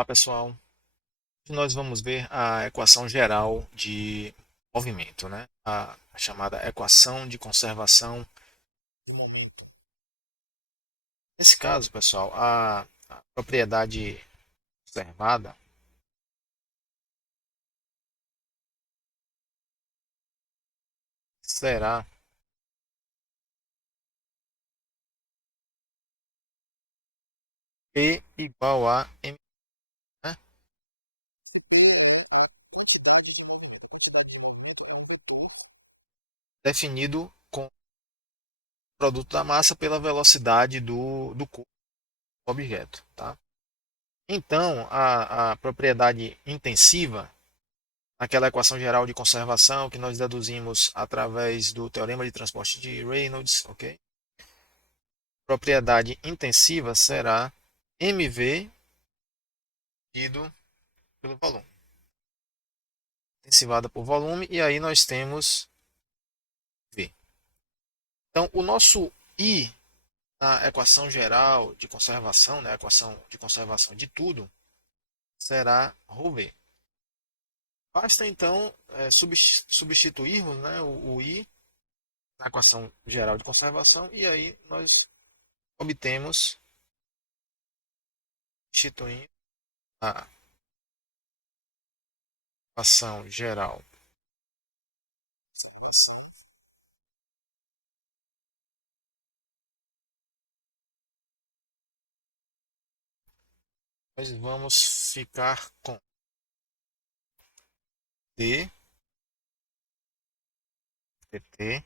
Olá, pessoal. Hoje nós vamos ver a equação geral de movimento, né? A chamada equação de conservação de momento. Nesse caso, pessoal, a propriedade observada será P igual a m, né? P é a quantidade de movimento. Quantidade de movimento é um vetor definido com o produto da massa pela velocidade do corpo do objeto, tá? Então, a propriedade intensiva, aquela equação geral de conservação que nós deduzimos através do teorema de transporte de Reynolds, ok? Propriedade intensiva será mv dividido pelo volume, intensivada por volume, e aí nós temos v. Então, o nosso I na equação geral de conservação, né, equação de conservação de tudo, será ρv. Basta então substituirmos, né, o I na equação geral de conservação e aí nós obtemos, substituindo a equação geral de conservação, nós vamos ficar com d dt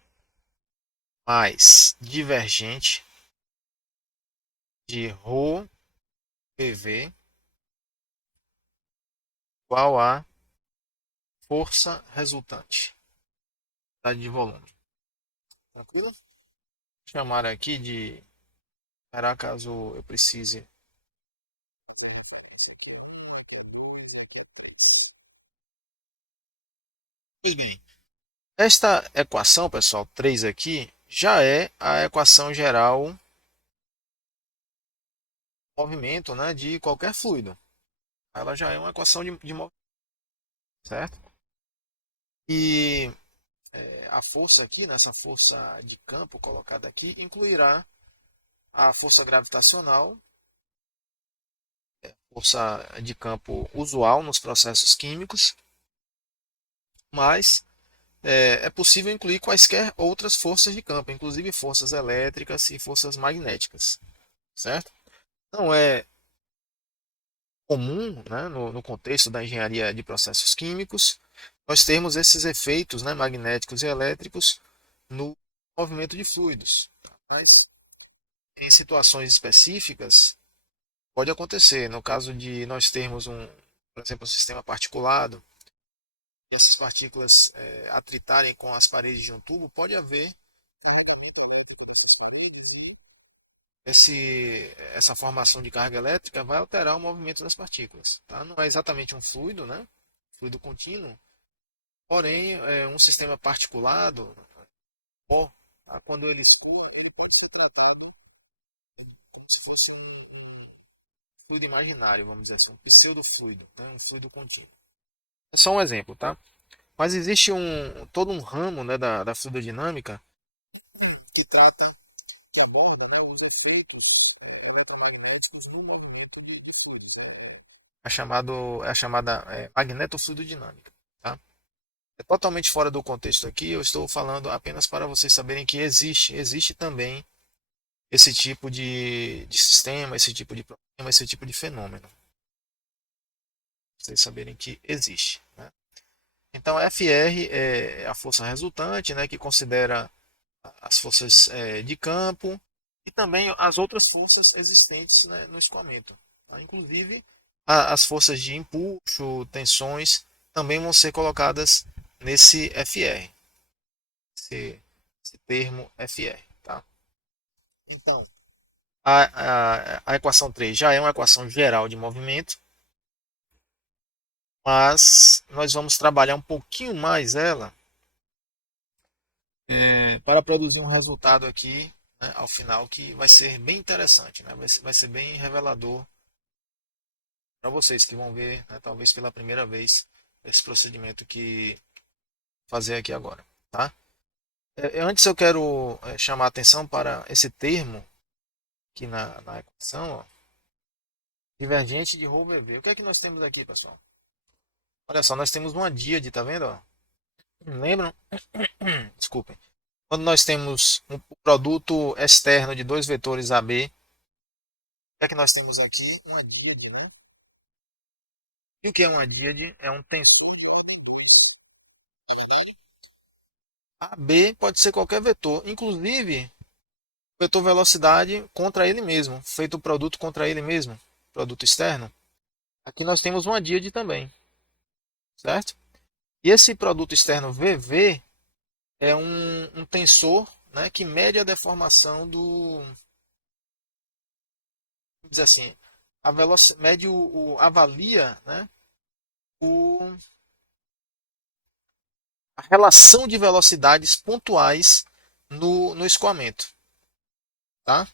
mais divergente de ρ pv igual a força resultante, de volume. Tranquilo? Vou chamar aqui de, será caso eu precise. Esta equação, pessoal, 3 aqui, já é a equação geral do movimento, né, de qualquer fluido. Ela já é uma equação de movimento, certo? E a força aqui, nessa força de campo colocada aqui, incluirá a força gravitacional, força de campo usual nos processos químicos, mas é possível incluir quaisquer outras forças de campo, inclusive forças elétricas e forças magnéticas, certo? Não é comum, né, no contexto da engenharia de processos químicos, nós termos esses efeitos, né, magnéticos e elétricos no movimento de fluidos. Mas em situações específicas pode acontecer. No caso de nós termos por exemplo, um sistema particulado e essas partículas atritarem com as paredes de um tubo, pode haver carga magnética nessas paredes e essa formação de carga elétrica vai alterar o movimento das partículas. Tá? Não é exatamente um fluido, né? Fluido contínuo, porém, um sistema particulado, ó, tá? Quando ele escoa, ele pode ser tratado como se fosse um fluido imaginário, vamos dizer assim, um pseudofluido, né? Um fluido contínuo. É só um exemplo, tá? Mas existe todo um ramo, né, da fluidodinâmica que trata, que aborda, né, os efeitos eletromagnéticos no movimento de fluidos. É a chamada magnetofluidodinâmica. Tá? É totalmente fora do contexto aqui, eu estou falando apenas para vocês saberem que existe também esse tipo de sistema, esse tipo de problema, esse tipo de fenômeno. Vocês saberem que existe. Né? Então, FR é a força resultante, né, que considera as forças de campo e também as outras forças existentes, né, no escoamento. Tá? Inclusive, as forças de impulso, tensões, também vão ser colocadas nesse FR, esse termo FR. Tá? Então, a equação 3 já é uma equação geral de movimento, mas nós vamos trabalhar um pouquinho mais ela para produzir um resultado aqui, né, ao final, que vai ser bem interessante, né? Vai ser bem revelador para vocês que vão ver, né, talvez pela primeira vez, esse procedimento que fazer aqui agora, tá? Antes eu quero chamar a atenção para esse termo aqui na equação, ó, divergente de ρ/v. O que é que nós temos aqui, pessoal? Olha só, nós temos uma díade, tá vendo? Ó? Lembram? Desculpem. Quando nós temos um produto externo de dois vetores AB, o que é que nós temos aqui? Uma díade, né? E o que é uma díade? É um tensor. AB pode ser qualquer vetor, inclusive vetor velocidade contra ele mesmo, feito o produto contra ele mesmo, produto externo. Aqui nós temos uma díade também, certo? E esse produto externo VV é um tensor, né, que mede a deformação do, vamos dizer assim, a mede avalia, né, o, a relação de velocidades pontuais no escoamento, tá?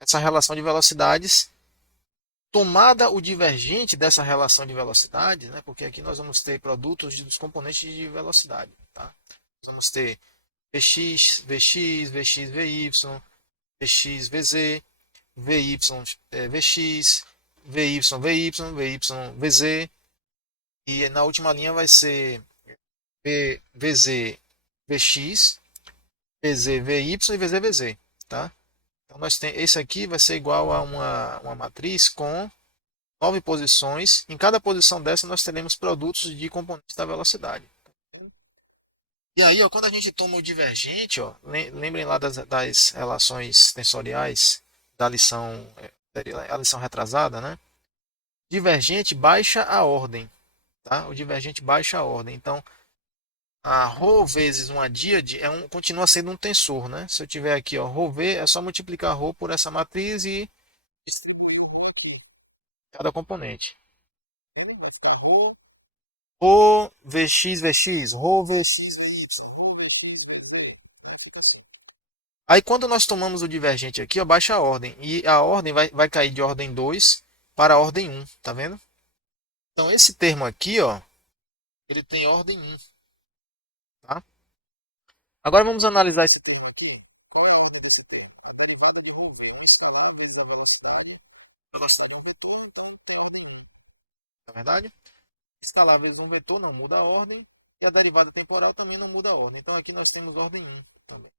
Essa relação de velocidades, tomada o divergente dessa relação de velocidades, né, porque aqui nós vamos ter produtos dos componentes de velocidade, tá? Nós vamos ter Vx, Vx, Vx, Vy, Vx, Vz, Vy, Vx, Vy, Vy, Vy, Vz, e na última linha vai ser Vz, Vx, Vz, Vy e Vz, Vz, tá? Então nós tem, esse aqui vai ser igual a uma matriz com 9 posições. Em cada posição dessa nós teremos produtos de componentes da velocidade. E aí, ó, quando a gente toma o divergente, ó, lembrem lá das relações tensoriais da lição, a lição retrasada, né? Divergente baixa a ordem, tá? O divergente baixa a ordem. Então, a ρ vezes uma díade continua sendo um tensor, né? Se eu tiver aqui, ó, ρv, é só multiplicar ρ por essa matriz e cada componente. Vai ficar ρ vx, vx, ρ vx, vy. Aí quando nós tomamos o divergente aqui, ó, baixa a ordem. E a ordem vai cair de ordem 2 para a ordem 1, tá vendo? Então esse termo aqui, ó, ele tem ordem 1, tá? Agora vamos analisar esse termo aqui. Qual é a ordem desse termo? A derivada de ρv, né? Escalar vezes a velocidade. Velocidade é um vetor, então tem ordem 1. Na verdade, escalar vezes um vetor não muda a ordem. E a derivada temporal também não muda a ordem. Então aqui nós temos ordem 1 também.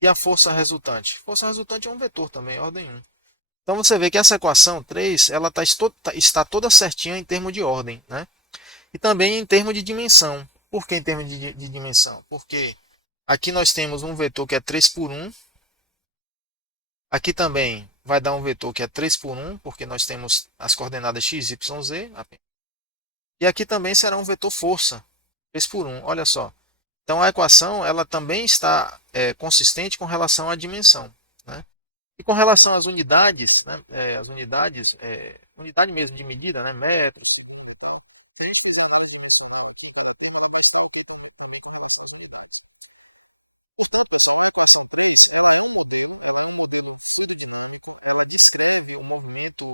E a força resultante? Força resultante é um vetor também, ordem 1. Então você vê que essa equação 3 ela está toda certinha em termos de ordem, né? E também em termos de dimensão. Por que em termos de dimensão? Porque aqui nós temos um vetor que é 3 por 1. Aqui também vai dar um vetor que é 3 por 1, porque nós temos as coordenadas x, y, z. E aqui também será um vetor força, 3 por 1. Olha só. Então a equação ela também está consistente com relação à dimensão, né? E com relação às unidades, né, as unidades, unidade mesmo de medida, né, metros. Portanto, pessoal, a equação 3 não é um modelo, ela é um modelo fluidodinâmico, ela descreve o movimento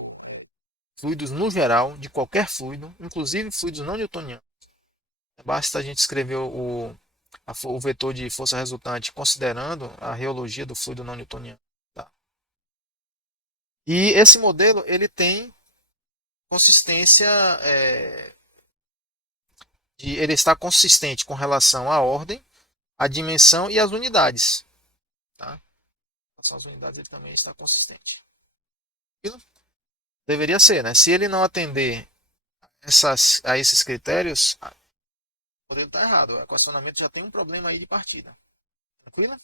fluidos no geral, de qualquer fluido, inclusive fluidos não newtonianos. Basta a gente escrever o vetor de força resultante considerando a reologia do fluido não newtoniano. Tá? E esse modelo ele tem consistência, ele está consistente com relação à ordem, à dimensão e às unidades. Tá? Com relação às unidades ele também está consistente. Deveria ser, né? Se ele não atender a esses critérios, o modelo está errado. O equacionamento já tem um problema aí de partida. Tranquilo?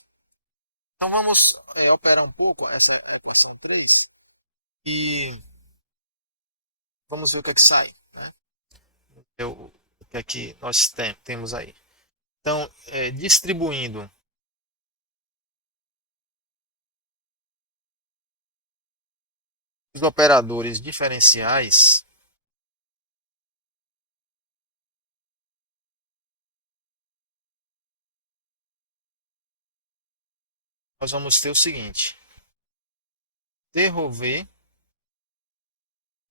Então vamos operar um pouco essa equação 3 e vamos ver o que é que sai. Né? O que é que nós temos aí. Então, distribuindo os operadores diferenciais, nós vamos ter o seguinte: d ρv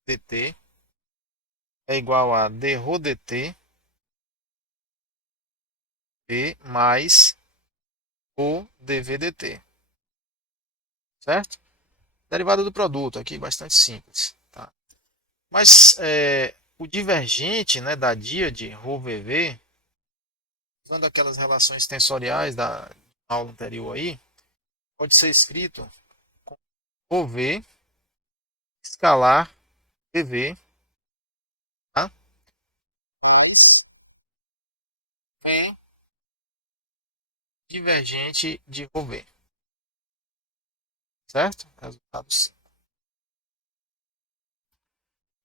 dt é igual a d rho dt v mais o dv dt. Certo? Derivada do produto, aqui bastante simples. Tá? Mas o divergente, né, da díade ρVV, usando aquelas relações tensoriais da aula anterior aí, pode ser escrito com ρV escalar VV, tá? É divergente de ρV, certo? Resultado C.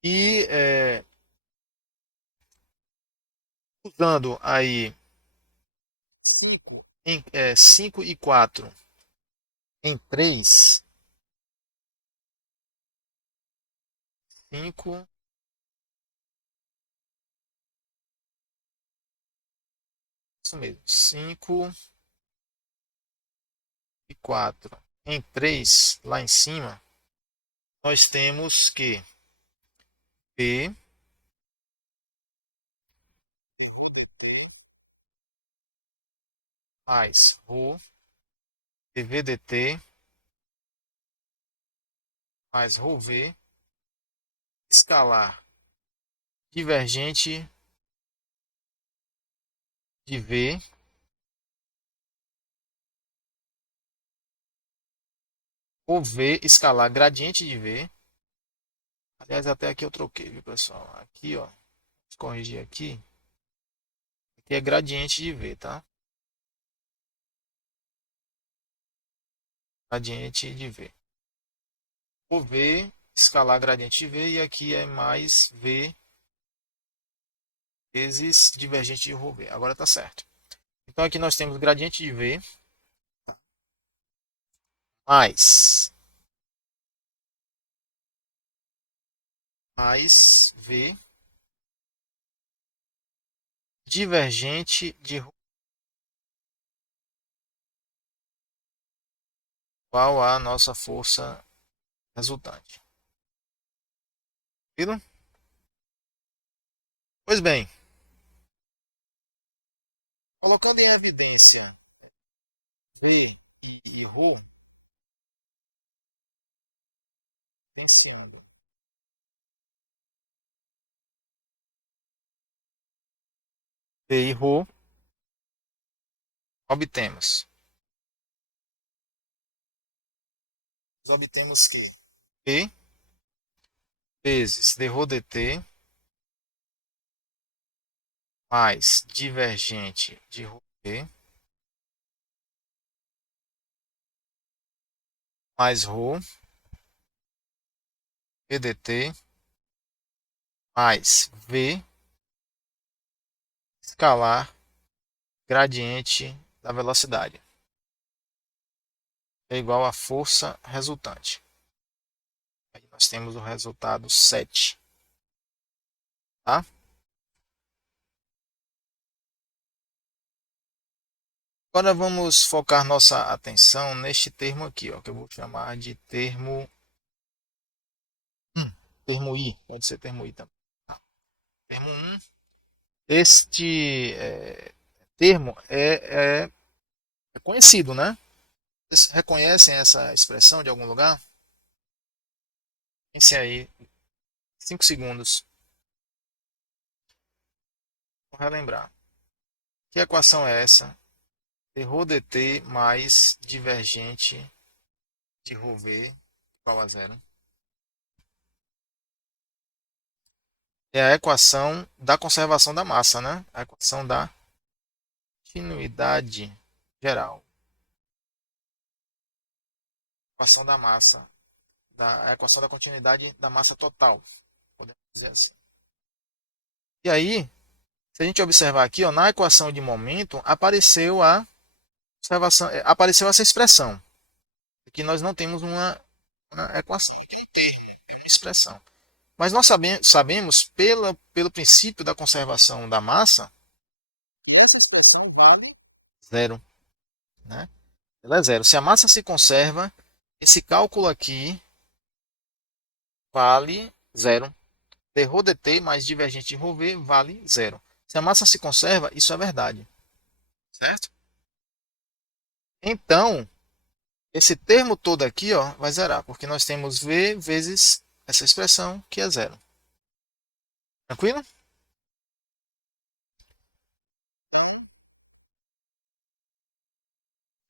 E usando aí 5 e 4 em 3, 5, isso mesmo, 5 e 4 em 3 lá em cima, nós temos que P mais ρ dvdt mais ρv escalar divergente de V ou V escalar gradiente de V. Aliás, até aqui eu troquei, viu, pessoal? Aqui, ó, vou corrigir aqui. Aqui é gradiente de V, tá? Gradiente de V. O V escalar gradiente de V e aqui é mais V vezes divergente de ρV. Agora tá certo. Então aqui nós temos gradiente de V mais V divergente de ρ igual a nossa força resultante. Viram? Pois bem, colocando em evidência V e ρ, potenciando V e ρ, obtemos que P vezes d rho dt mais divergente de ρ mais ρ pdt mais V escalar gradiente da velocidade é igual à força resultante. Aí nós temos o resultado 7. Tá? Agora vamos focar nossa atenção neste termo aqui, ó, que eu vou chamar de termo termo I, pode ser termo I também. Tá? Termo 1. Este termo é conhecido, né? Vocês reconhecem essa expressão de algum lugar? Pense aí, 5 segundos. Vou relembrar. Que equação é essa? D rho dt mais divergente de rho v igual a zero. É a equação da conservação da massa, né? A equação da continuidade geral. Equação da massa. A equação da continuidade da massa total. Podemos dizer assim. E aí, se a gente observar aqui, ó, na equação de momento, apareceu essa expressão. Aqui nós não temos uma equação, uma expressão. Mas nós sabemos pelo princípio da conservação da massa, que essa expressão vale zero. Né? Ela é zero. Se a massa se conserva, esse cálculo aqui vale zero. Dρ dt mais divergente de ρv vale zero. Se a massa se conserva, isso é verdade. Certo? Então, esse termo todo aqui ó, vai zerar, porque nós temos V vezes essa expressão, que é zero. Tranquilo? Vou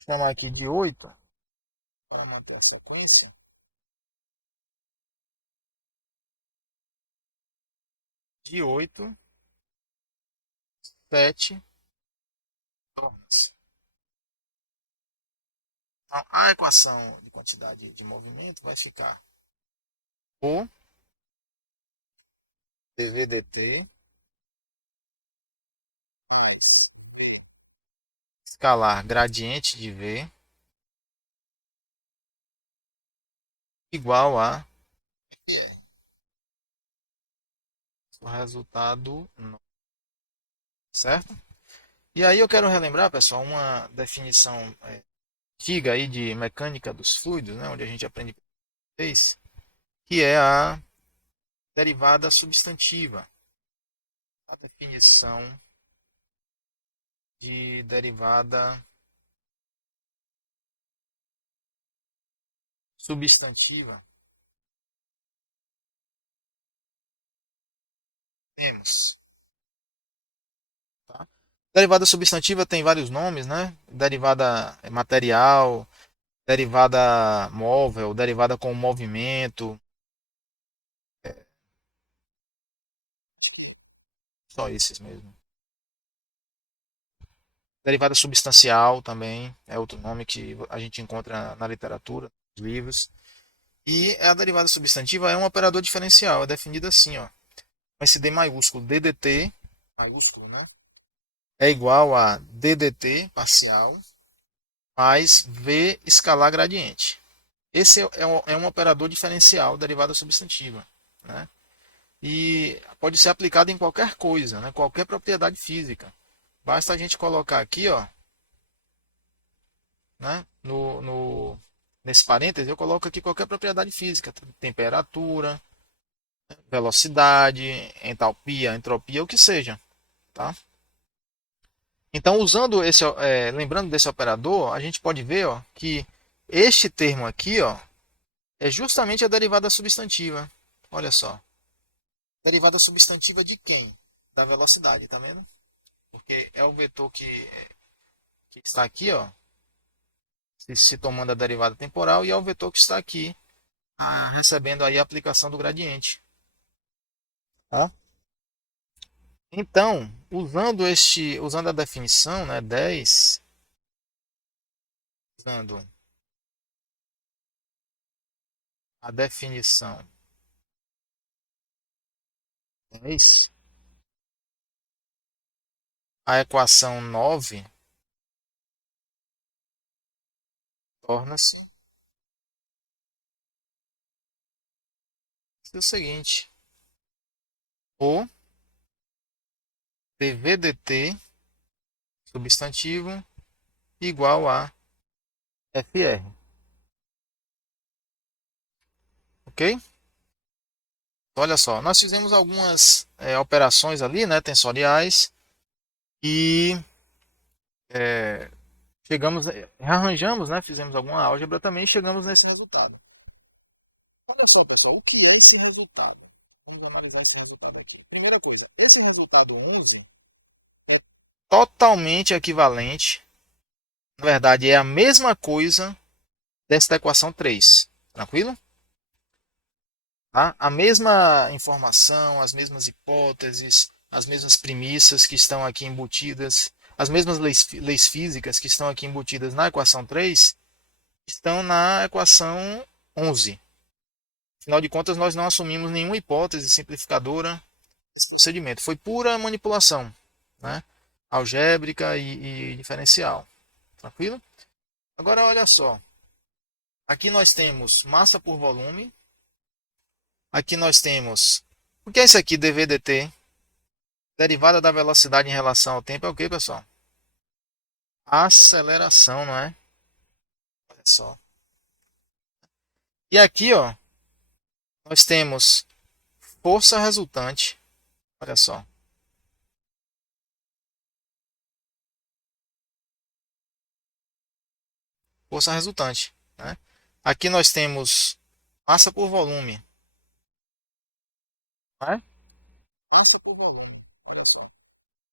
chamar aqui de 8 para manter a sequência. De 8, 7 tornas. Então, a equação de quantidade de movimento vai ficar O dv dt mais V escalar gradiente de V igual a FR. O resultado não. Certo? E aí eu quero relembrar, pessoal, uma definição antiga aí de mecânica dos fluidos, né, onde a gente aprende que é a derivada substantiva. A definição de derivada substantiva temos. Tá? Derivada substantiva tem vários nomes, né? Derivada material, derivada móvel, derivada com movimento. Só esses mesmo. Derivada substancial também é outro nome que a gente encontra na literatura, nos livros. E a derivada substantiva é um operador diferencial, é definido assim, ó. Esse D maiúsculo, ddt, maiúsculo, né? É igual a ddt parcial mais V escalar gradiente. Esse é um operador diferencial, derivada substantiva, né? E pode ser aplicado em qualquer coisa, né? Qualquer propriedade física. Basta a gente colocar aqui, ó, né? Nesse parêntese, eu coloco aqui qualquer propriedade física, temperatura, velocidade, entalpia, entropia, o que seja, tá? Então, lembrando desse operador, a gente pode ver, ó, que este termo aqui, ó, é justamente a derivada substantiva. Olha só. Derivada substantiva de quem? Da velocidade, tá vendo? Porque é o vetor que está aqui, ó, se tomando a derivada temporal, e é o vetor que está aqui, recebendo aí a aplicação do gradiente. Tá? Então, usando a definição, né, 10, usando a definição 10, a equação 9 torna-se o seguinte: o dv dt substantivo igual a FR. Ok? Então, olha só, nós fizemos algumas operações ali, né, tensoriais, e é, rearranjamos, né, fizemos alguma álgebra também e chegamos nesse resultado. Olha só, pessoal, o que é esse resultado? Vamos analisar esse resultado aqui. Primeira coisa, esse resultado 11 é totalmente equivalente, na verdade, é a mesma coisa desta equação 3. Tranquilo? Tá? A mesma informação, as mesmas hipóteses, as mesmas premissas que estão aqui embutidas, as mesmas leis físicas que estão aqui embutidas na equação 3 estão na equação 11. Afinal de contas, nós não assumimos nenhuma hipótese simplificadora desse procedimento. Foi pura manipulação, né? Algébrica e diferencial. Tranquilo? Agora, olha só. Aqui nós temos massa por volume. Aqui nós temos... O que é isso aqui, dv dt? Derivada da velocidade em relação ao tempo é o que, pessoal? Aceleração, não é? Olha só. E aqui, ó, nós temos força resultante, olha só, força resultante, né? Aqui nós temos massa por volume, né? Massa por volume, olha só.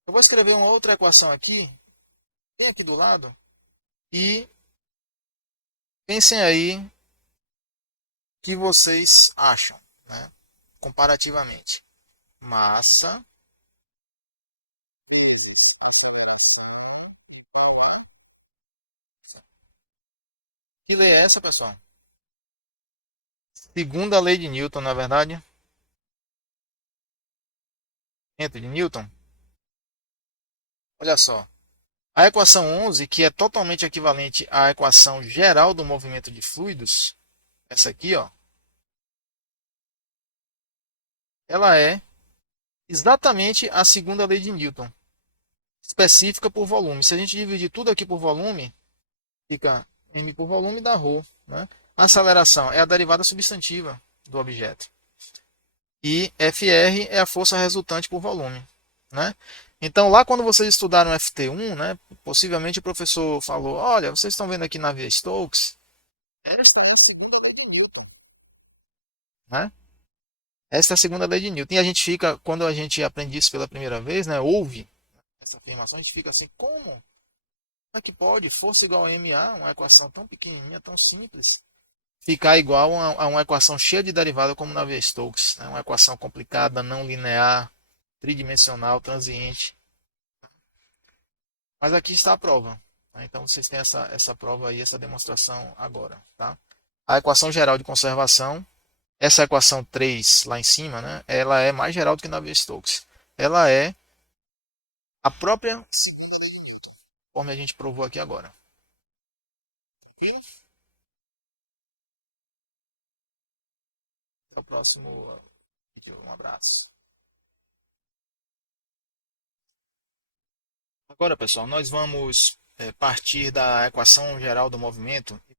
Eu vou escrever uma outra equação aqui, bem aqui do lado, e pensem aí o que vocês acham, né? Comparativamente. Massa. Que lei é essa, pessoal? Segunda lei de Newton, na verdade. Entre de Newton. Olha só. A equação 11, que é totalmente equivalente à equação geral do movimento de fluidos, essa aqui, ó, ela é exatamente a segunda lei de Newton, específica por volume. Se a gente dividir tudo aqui por volume, fica m por volume dá ρ, né? A aceleração é a derivada substantiva do objeto. E Fr é a força resultante por volume, né? Então, lá quando vocês estudaram FT1, né, possivelmente o professor falou: olha, vocês estão vendo aqui na via Stokes, esta é a segunda lei de Newton, né? Esta é a segunda lei de Newton. E a gente fica, quando a gente aprende isso pela primeira vez, né, ouve essa afirmação, a gente fica assim: como é que pode força igual a ma, uma equação tão pequenininha, tão simples, ficar igual a uma equação cheia de derivada como na via Stokes, né? Uma equação complicada, não linear, tridimensional, transiente. Mas aqui está a prova, né? Então vocês têm essa prova aí, essa demonstração agora. Tá? A equação geral de conservação, essa equação 3 lá em cima, né? Ela é mais geral do que na via Stokes. Ela é a própria, conforme a gente provou aqui agora. E até o próximo vídeo. Um abraço. Agora, pessoal, nós vamos partir da equação geral do movimento e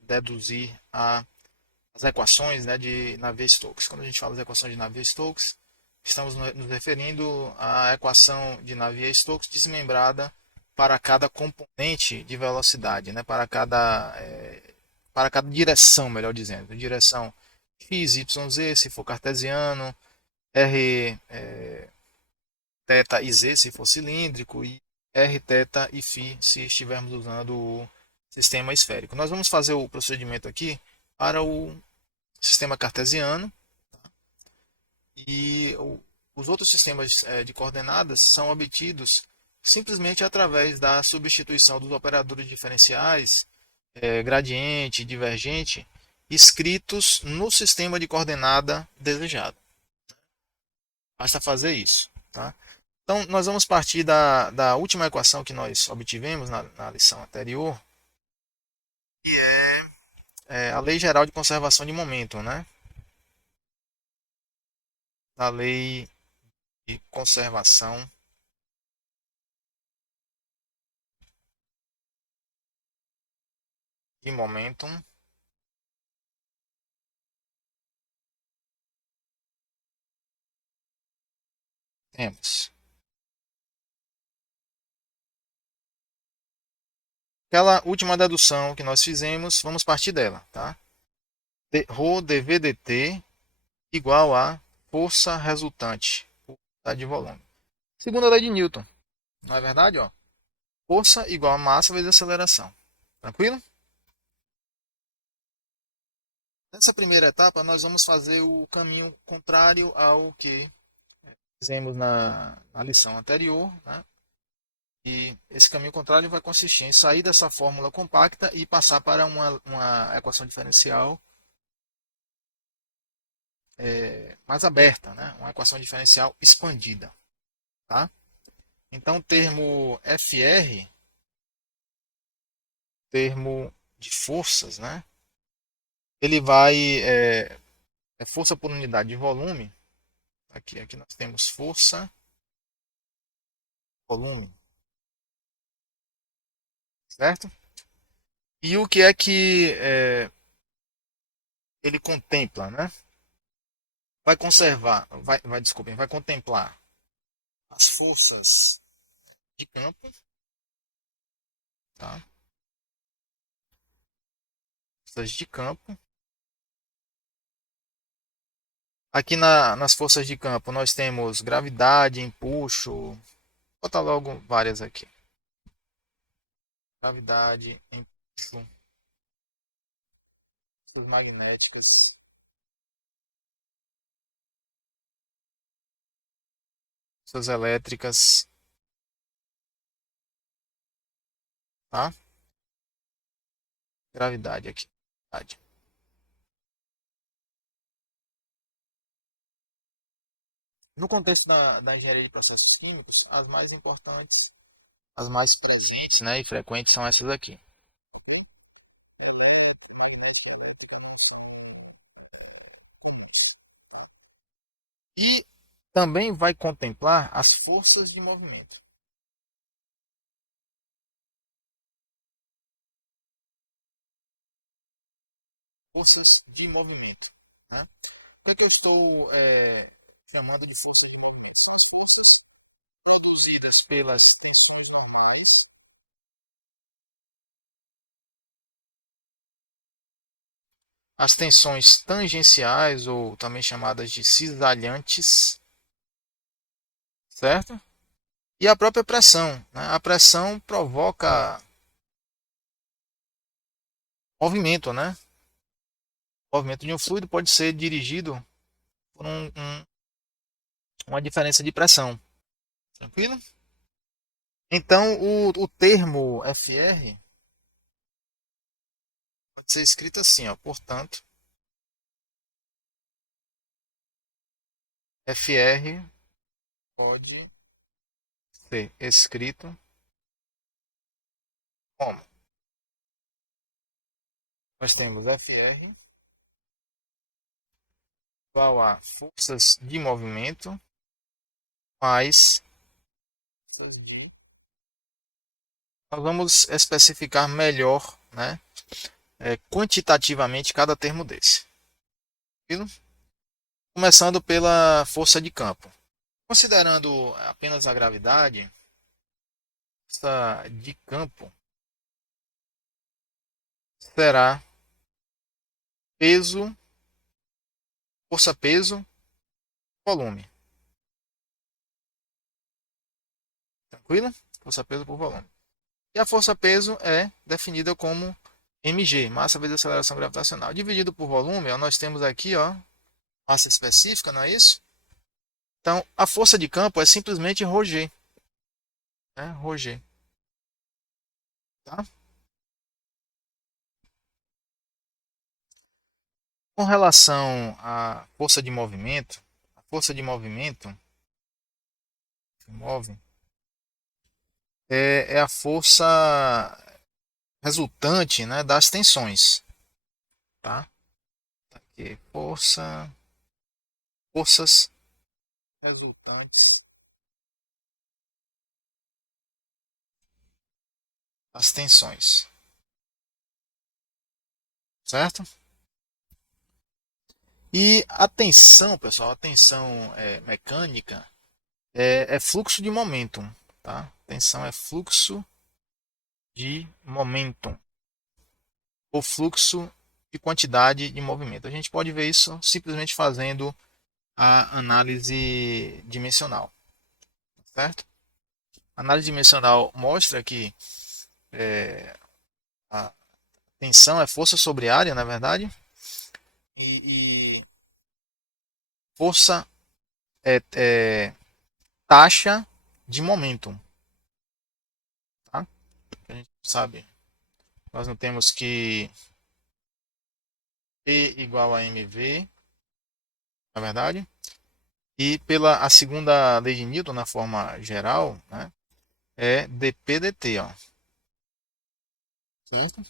deduzir as equações, né, de Navier-Stokes. Quando a gente fala das equações de Navier-Stokes, estamos nos referindo à equação de Navier-Stokes desmembrada para cada componente de velocidade, né, para cada direção, melhor dizendo, direção x, y, z, se for cartesiano, r, θ e z, se for cilíndrico, e r, θ e φ, se estivermos usando o sistema esférico. Nós vamos fazer o procedimento aqui para o sistema cartesiano e os outros sistemas de coordenadas são obtidos simplesmente através da substituição dos operadores diferenciais, gradiente e divergente, escritos no sistema de coordenada desejado. Basta fazer isso. Tá? Então, nós vamos partir da última equação que nós obtivemos na lição anterior, que é a lei geral de conservação de momento, né? A lei de conservação de momento. Temos aquela última dedução que nós fizemos, vamos partir dela, tá? Rho dv dt igual a força resultante, tá, de volume. Segunda lei de Newton, não é verdade? Ó? Força igual a massa vezes aceleração. Tranquilo? Nessa primeira etapa, nós vamos fazer o caminho contrário ao que fizemos na lição anterior. Né? E esse caminho contrário vai consistir em sair dessa fórmula compacta e passar para uma equação diferencial mais aberta, né? Uma equação diferencial expandida. Tá? Então, o termo FR, termo de forças, né? Ele vai, é força por unidade de volume. Aqui nós temos força, volume, certo? E o que é que ele contempla, né? vai conservar, desculpem, vai contemplar as forças de campo, tá? Forças de campo. Aqui nas forças de campo nós temos gravidade, empuxo, vou botar logo várias aqui. Gravidade, empuxo, forças magnéticas, forças elétricas, tá? Gravidade aqui. Gravidade. No contexto da engenharia de processos químicos, as mais importantes, as mais presentes, né, e frequentes são essas aqui. Magnética e elétrica não são comuns. E também vai contemplar as forças de movimento. Forças de movimento. Né? O que é que eu estou chamando de forças de movimento? Produzidas pelas tensões normais, as tensões tangenciais, ou também chamadas de cisalhantes, certo? E a própria pressão. Né? A pressão provoca movimento, né? O movimento de um fluido pode ser dirigido por uma diferença de pressão. Tranquilo? Então, o termo FR pode ser escrito assim, ó. Portanto, FR pode ser escrito como? Nós temos FR igual a forças de movimento mais forças de... Nós vamos especificar melhor, né, quantitativamente cada termo desse. Tranquilo? Começando pela força de campo. Considerando apenas a gravidade, força de campo será peso, força-peso, volume. Tranquilo? Força-peso por volume. E a força-peso é definida como mg, massa vezes aceleração gravitacional. Dividido por volume, ó, nós temos aqui, ó, massa específica, não é isso? Então, a força de campo é simplesmente ρg. Né? ρg. Tá? Com relação à força de movimento, a força de movimento que move é a força resultante, né, das tensões. Tá? Aqui, forças resultantes das tensões. Certo? E a tensão, pessoal, a tensão mecânica é fluxo de momentum. Tá? Tensão é fluxo de momentum, ou fluxo de quantidade de movimento. A gente pode ver isso simplesmente fazendo a análise dimensional. Certo? A análise dimensional mostra que a tensão é força sobre área, na verdade, e força é taxa de momentum. Tá? A gente sabe, nós não temos que P igual a mv, na verdade, e pela a segunda lei de Newton, na forma geral, né, é dp dt. Ó. Certo?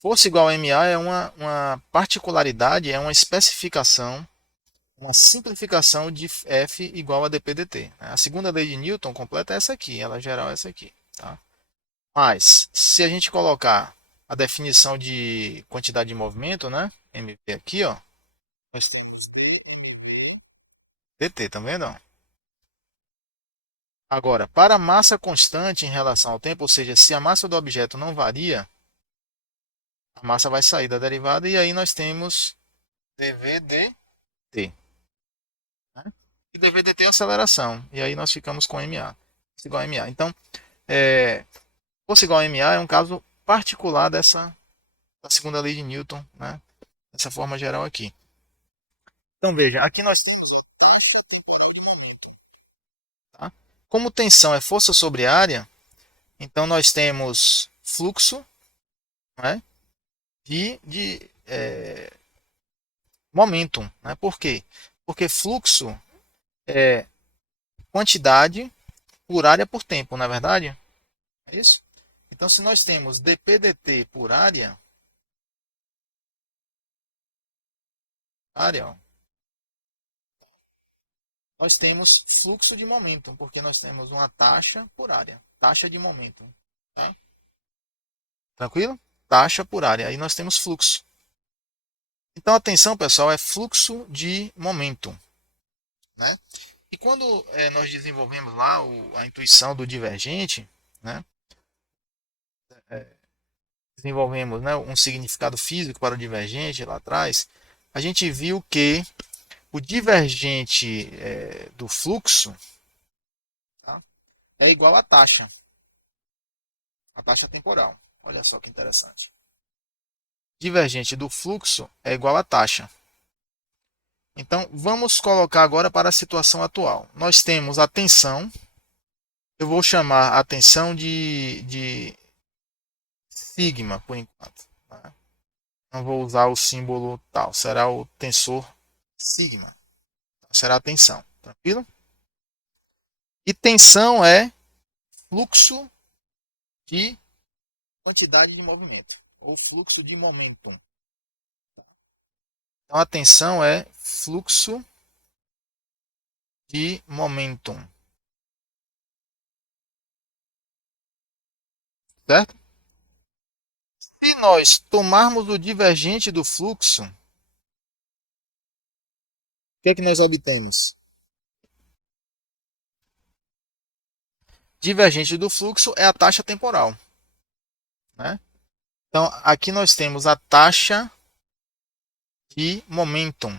Força igual a ma é uma particularidade, é uma especificação, uma simplificação de F igual a dp dt. A segunda lei de Newton completa é essa aqui, ela geral é essa aqui. Tá? Mas, se a gente colocar a definição de quantidade de movimento, né, mv aqui, ó, dt, tá vendo? Agora, para a massa constante em relação ao tempo, ou seja, se a massa do objeto não varia, a massa vai sair da derivada e aí nós temos dv dt, né? E dv dt é a aceleração, e aí nós ficamos com ma. Força igual a ma. Então, força igual a ma é um caso particular da segunda lei de Newton, né? Dessa forma geral aqui. Então, veja, aqui nós temos a taxa temporal de momento. Tá? Como tensão é força sobre área, então nós temos fluxo, né, de momentum. Né? Por quê? Porque fluxo é quantidade por área por tempo, não é verdade? É isso? Então, se nós temos dp dt por área, nós temos fluxo de momento, porque nós temos uma taxa por área, taxa de momento. Tá? Tranquilo? Taxa por área. Aí nós temos fluxo. Então, atenção, pessoal, é fluxo de momento. Né? E quando nós desenvolvemos lá a intuição do divergente, né? Desenvolvemos, né, um significado físico para o divergente lá atrás, a gente viu que o divergente do fluxo, tá, é igual à taxa, a taxa temporal. Olha só que interessante. Divergente do fluxo é igual à taxa. Então, vamos colocar agora para a situação atual. Nós temos a tensão, eu vou chamar a tensão de sigma por enquanto. Tá? Não vou usar o símbolo tal, será o tensor sigma. Será a tensão, tranquilo? E tensão é fluxo de quantidade de movimento, ou fluxo de momentum. Então, a tensão é fluxo de momentum. Certo? Se nós tomarmos o divergente do fluxo, o que é que nós obtemos? Divergente do fluxo é a taxa temporal. Né? Então, aqui nós temos a taxa de momentum,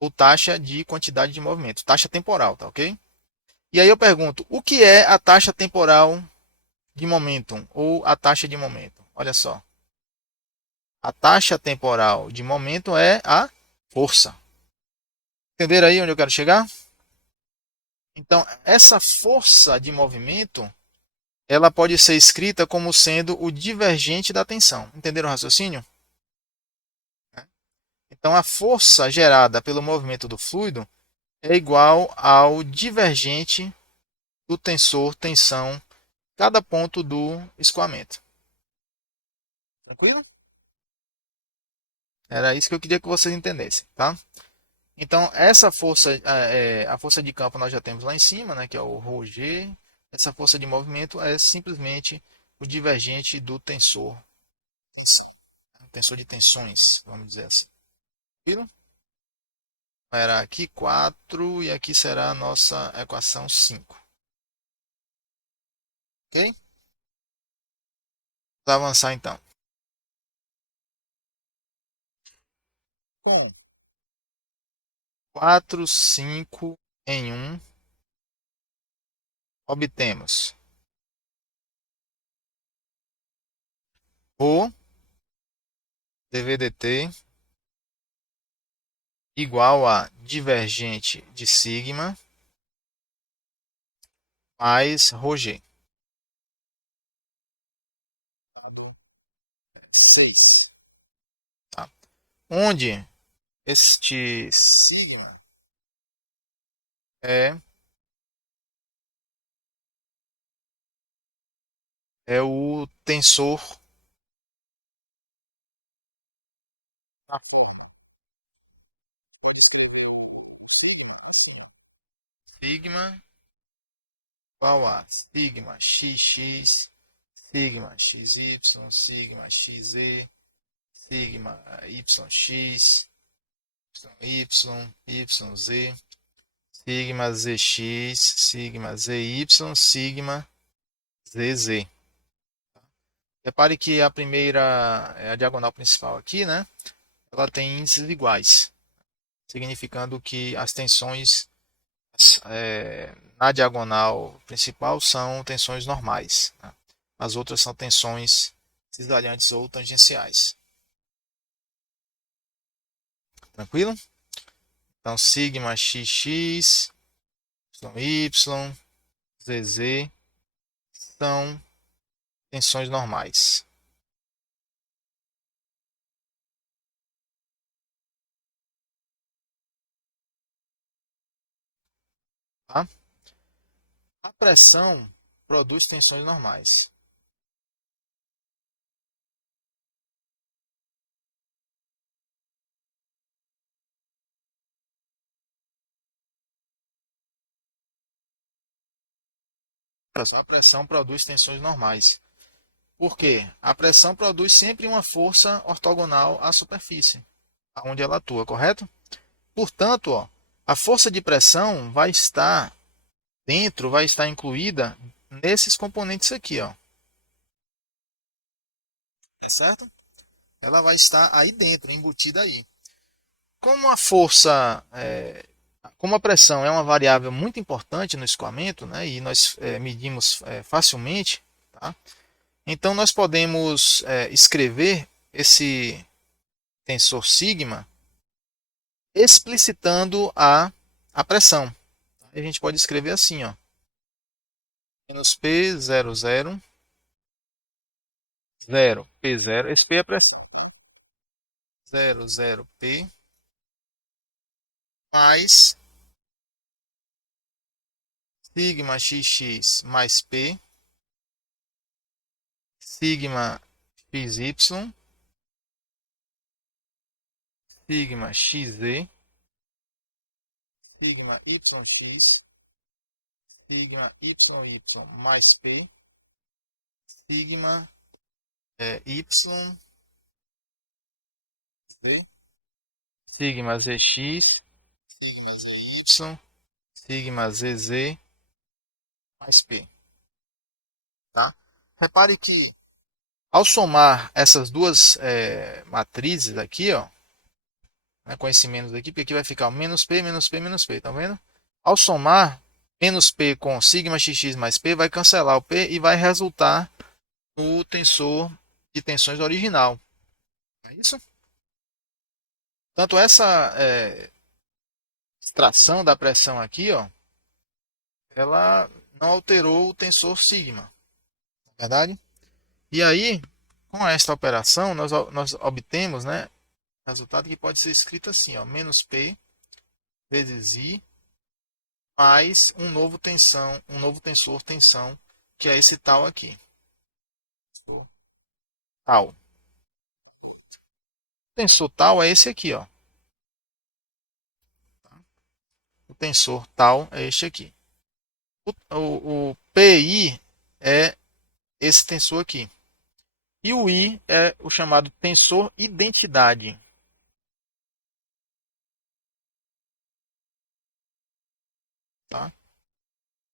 ou taxa de quantidade de movimento, taxa temporal, tá ok? E aí eu pergunto, o que é a taxa temporal de momentum ou a taxa de momento? Olha só, a taxa temporal de momento é a força. Entenderam aí onde eu quero chegar? Então, essa força de movimento, ela pode ser escrita como sendo o divergente da tensão. Entenderam o raciocínio? Então, a força gerada pelo movimento do fluido é igual ao divergente do tensor tensão cada ponto do escoamento. Tranquilo? Era isso que eu queria que vocês entendessem, tá? Então, essa força, a força de campo nós já temos lá em cima, né, que é o ρg. Essa força de movimento é simplesmente o divergente do tensor, tensor de tensões, vamos dizer assim. Tranquilo? Era aqui 4 e aqui será a nossa equação 5. Ok? Vamos avançar então. Com 4, 5 em 1, obtemos o dv/dt igual a divergente de sigma mais ρg. 6. Tá? Onde este sigma é, é o tensor na forma. Pode escrever o sigma igual a sigma xx, sigma xy, sigma xe, sigma YX, YZ, sigma ZX, sigma ZY, sigma ZZ. Repare que a primeira, a diagonal principal aqui, né? Ela tem índices iguais, significando que as tensões na diagonal principal são tensões normais, né? As outras são tensões cisalhantes ou tangenciais. Tranquilo? Então, sigma XX, Y, ZZ são tensões normais. Tá? A pressão produz tensões normais. A pressão produz tensões normais. Por quê? A pressão produz sempre uma força ortogonal à superfície, onde ela atua, correto? Portanto, ó, a força de pressão vai estar dentro, vai estar incluída nesses componentes aqui, ó. Certo? Ela vai estar aí dentro, embutida aí. Como a força, como a pressão é uma variável muito importante no escoamento, né, e nós medimos facilmente, tá? Então nós podemos escrever esse tensor sigma explicitando a pressão. A gente pode escrever assim, ó, menos P00, 0, P0, esse P é a pressão, 00P mais sigma XX mais P, sigma XY, sigma XZ, sigma YX, sigma YY mais P, sigma YZ, sigma ZX, sigma ZY, sigma ZZ mais P. Tá? Repare que ao somar essas duas matrizes aqui, ó, né, com esse menos aqui, porque aqui vai ficar menos P, menos P, menos P, tá vendo? Ao somar menos P com sigma XX mais P, vai cancelar o P e vai resultar no tensor de tensões original. É isso? Tanto essa extração da pressão aqui, ó, ela não alterou o tensor sigma, não é verdade? E aí, com esta operação, nós obtemos, né, resultado que pode ser escrito assim, ó, menos P vezes I mais um novo tensor tensão, que é esse tal aqui. Tal. O tensor tal é esse aqui, ó. O tensor tal é este aqui. O PI é esse tensor aqui. E o I é o chamado tensor identidade. Tá?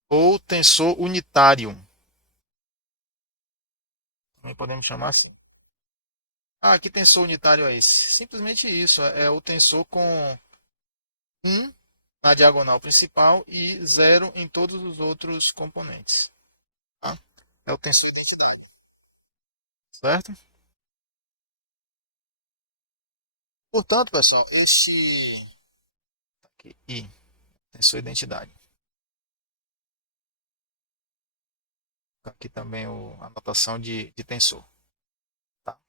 Ou tensor unitário. Também podemos chamar assim. Ah, que tensor unitário é esse? Simplesmente isso. É o tensor com 1 na diagonal principal e 0 em todos os outros componentes. Tá? É o tensor identidade. Certo? Portanto, pessoal, este aqui, I, tensor identidade. Aqui também a notação de tensor. Tá?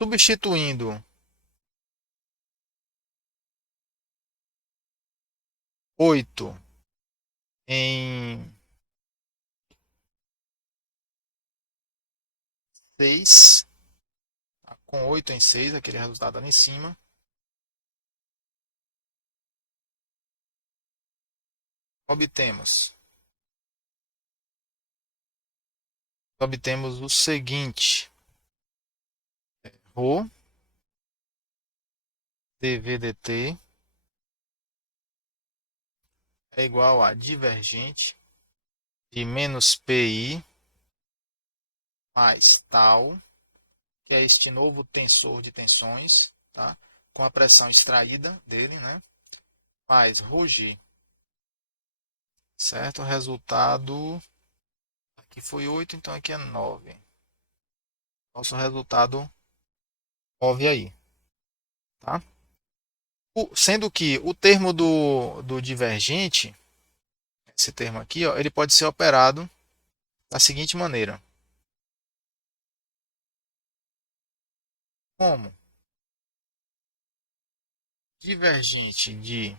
Substituindo 8 em 6, tá? Com 8 em 6, aquele resultado ali em cima, obtemos obtemos o seguinte: Rho dV dt é igual a divergente de menos PI mais tal, que é este novo tensor de tensões, tá? Com a pressão extraída dele, né? Mais ρg, certo? O resultado aqui foi 8, então aqui é 9. Nosso resultado 9 aí, tá? Sendo que o termo do divergente, esse termo aqui, ó, ele pode ser operado da seguinte maneira. Como divergente de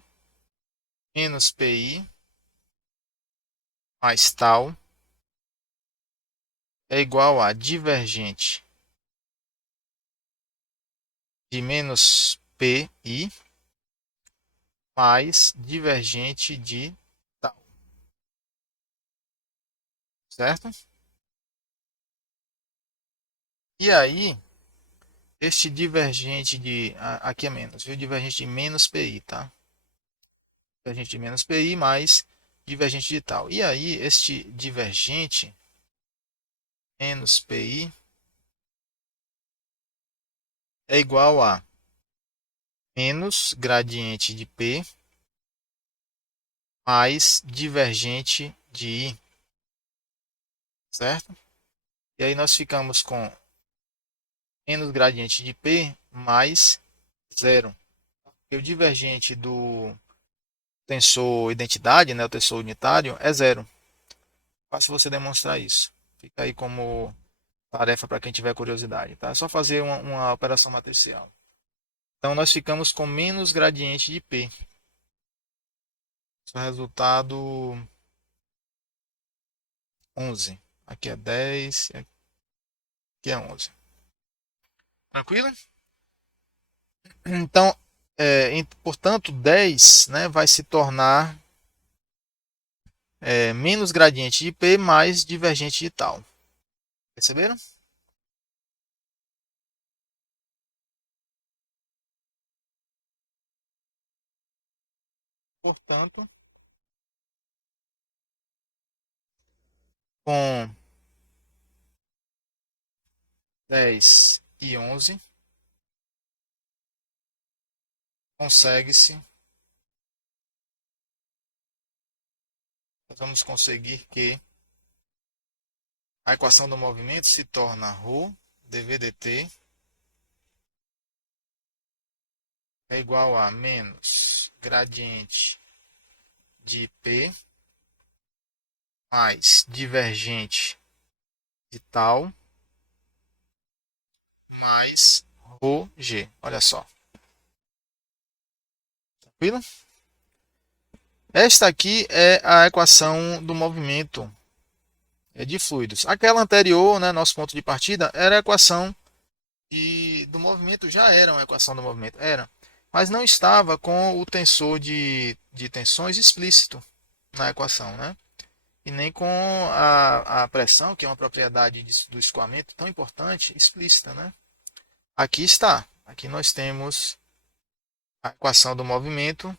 menos PI mais tal é igual a divergente de menos PI mais divergente de tal, certo? E aí, este divergente de, aqui é menos, viu? Divergente de menos PI, tá? Divergente de menos PI mais divergente de tal. E aí, este divergente menos PI é igual a menos gradiente de P mais divergente de I, certo? E aí nós ficamos com menos gradiente de P mais zero. E o divergente do tensor identidade, né, o tensor unitário, é zero. Fácil você demonstrar isso. Fica aí como tarefa para quem tiver curiosidade. Tá? É só fazer uma operação matricial. Então nós ficamos com menos gradiente de P. O resultado 11. Aqui é 10, aqui é 11. Tranquilo? Então, portanto, 10, né, vai se tornar menos gradiente de P mais divergente de tal. Perceberam? Portanto, com 10 e 11, consegue-se, nós vamos conseguir que a equação do movimento se torna ρ dv dt é igual a menos gradiente de P mais divergente de tal mais ρg. Olha só. Tranquilo? Esta aqui é a equação do movimento de fluidos. Aquela anterior, né, nosso ponto de partida, era a equação do movimento, já era uma equação do movimento, era, mas não estava com o tensor de tensões explícito na equação, né? E nem com a pressão, que é uma propriedade do escoamento tão importante, explícita, né? Aqui está. Aqui nós temos a equação do movimento